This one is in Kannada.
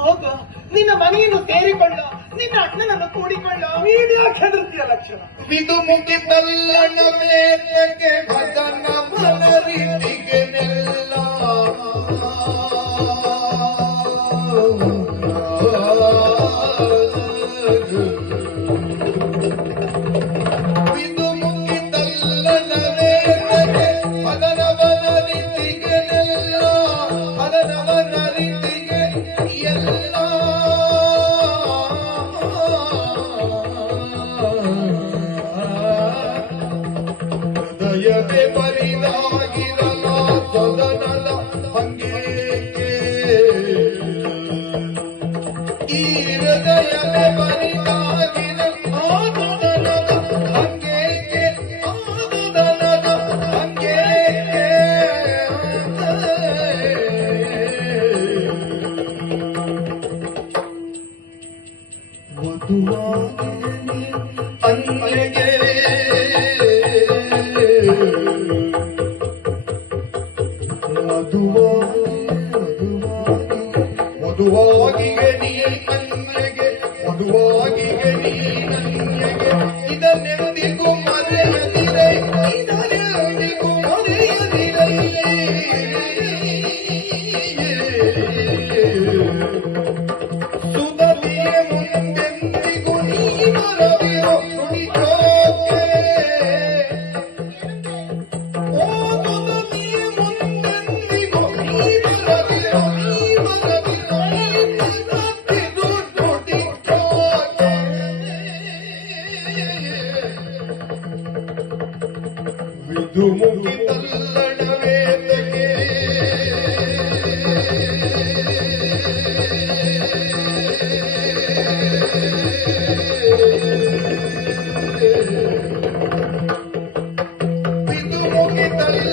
ಹೋಗು. ನಿನ್ನ ಮನೆಯನ್ನು ಸೇರಿಕೊಳ್ಳು. ನಿನ್ನ ಅಣ್ಣನನ್ನು ಕೂಡಿಕೊಳ್ಳು. ನೀನು ಯಾಕೆ ಹೆದರ್ತೀಯ ಲಕ್ಷಣ ವಿದು ಮನರಿಟಿಗೆ ನೆಲ್ಲ ವಿದು ಹೃದಯವೇ ಬರಿದಾಗಿರಲ ಸದನದ ಹಂಗೇಕೆ ಈ ಹೃದಯವೇ ಬರಿದಾಗಿರ ಆ ಸದನದ ಹಂಗೇಕೆ ಆ ಸದನದ ಹಂಗೇಕೆ ವಧುವಾಗಿ ಅನ್ಯಗೆ ಮಧುವಾಗಿಗೆ ನೀ ಕನ್ನೆಗೆ ಮಧುವಾಗಿಗೆ ನೀ ಕನ್ನೆಗೆ ಇದನ್ನೆಂದಿಗೂ ವಿಧುಮುಖಿ ತಲ್ಲಣವೇತಕೆ ವಿಧುಮುಖಿ ತಲ್ಲ